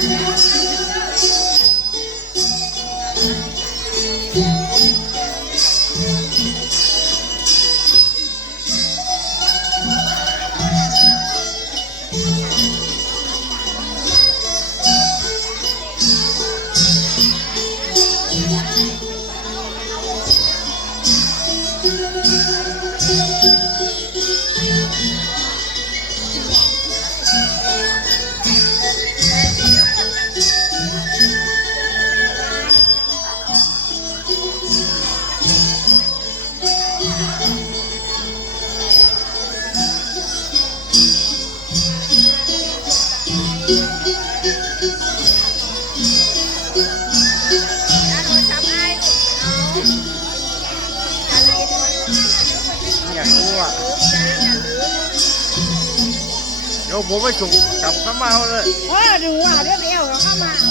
อย่ เดี๋ยวผมไปส่งกลับเข้ามาเอาเลยเออดูอะเดี๋ยวเดี๋ยวเราเข้ามาเล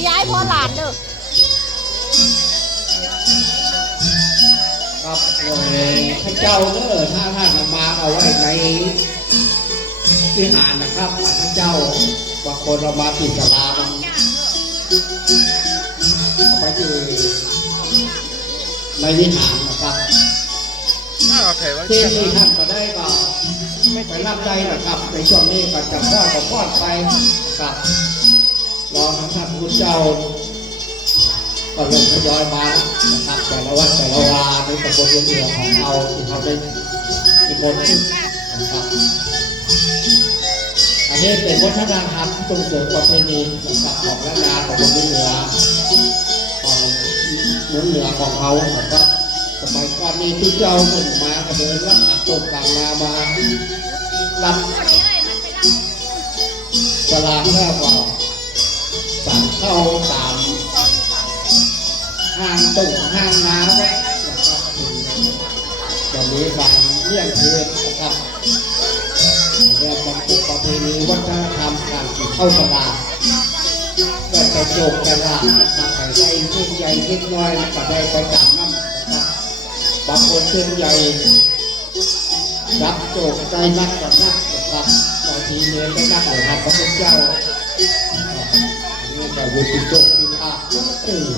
ยย้ายพ่อหลานเด้อครับโอ้ยพระเจ้าเนอถ้าท่านำมาเอาไว้ในวิหารนะครับพระเจ้าบางคนเรามาติดสลามันเอาไปที่ ในวิหารนะครับถ้าเราถ่ายไว้ที่แค่นี่นี้ท่านก็ได้ก็ไม่ไปรับใจนะครับในช่วงนี้ก็จะพ้อนก็พ้อนไปนะครับรอทางท่านพุทธเจ้าก็เริ่มทยอยมานะครับแต่ละวัดแต่ละวาในตำบลเมืองของเราที่เขาได้มีคนขึ้นนะครับอันนี้เป็นวัฒนธรรมส่งเสริมประเพณีนะครับของล้านนาของคนเหนือของ เมืองเหนือของเขานะครับสมัยก่อนนี้ทุกเจ้าขึ้นมาก็เดินลัดอักตกกลางนามารับสลากแล้วก็สั่งเข้าตามห้างตุ่ห้างน้ำจะมีการเลี้ยงเพศนะครับเรียกว่าเป็นประเพณีวัฒนธรรมการกินข้าวสลากก็จะโจกจะลาบนะครับใหญ่เส้นใหญ่เล็กน้อยก็ได้ไปตามน้ำนะครับบางคนเส้นใหญ่รับโจกได้นักกับนักนะครับบางทีเนี่ยได้นักเลยครับพระพุทธเจ้านี่ก็วุฒิโจกที่ภาคเออ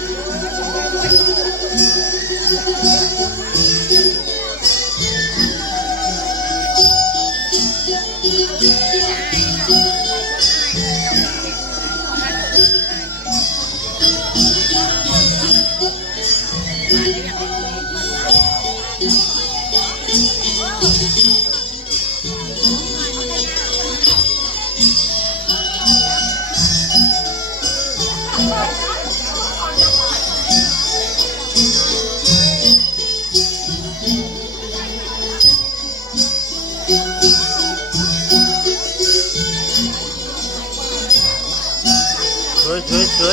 Thank you. สวยสวยสว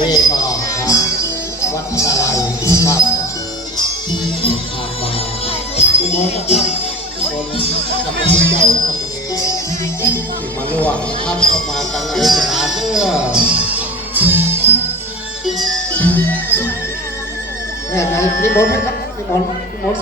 นี่ก็ครับวัดอะไรครับผ่านมาอุโมงค์นะครับบนกับพระเจ้าสมุทรที่มาล่วงทับเข้ามากังเลยสนาเด้อแม่ไหนนิมนต์ไหมครับนิมนต์นิมนต์